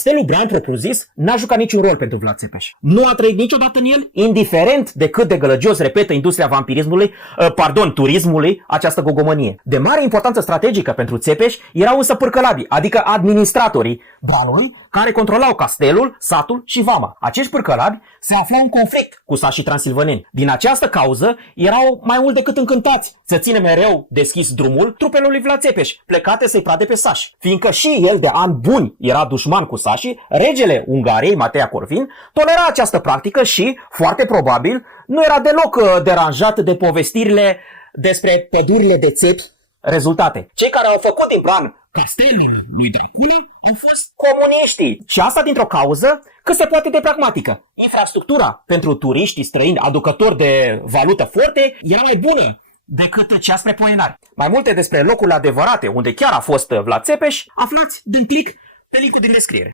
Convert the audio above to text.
Castelul Bran propriu-zis n-a jucat niciun rol pentru Vlad Țepeș. Nu a trăit niciodată în el, indiferent de cât de gălăgios repetă industria turismului, această gogomănie. De mare importanță strategică pentru Țepeș erau însă pârcălabii, adică administratorii Branului, care controlau castelul, satul și vama. Acești pârcălabi se aflau în conflict cu sașii transilvaneni. Din această cauză erau mai mult decât încântați să țină mereu deschis drumul trupelor lui Vlad Țepeș, plecate să-i prade pe sași. Fiindcă și el de ani buni era dușman cu sașii, regele Ungariei, Matea Corvin, tolera această practică și, foarte probabil, nu era deloc deranjat de povestirile despre pădurile de țepi rezultate. Cei care au făcut din Bran castelul lui Dracula au fost comuniștii. Și asta dintr-o cauză cât se poate de pragmatică. Infrastructura pentru turiștii străini aducători de valută forte era mai bună decât cea spre Poenari. Mai multe despre locurile adevărate unde chiar a fost Vlad Țepeș aflați din click pe linkul din descriere.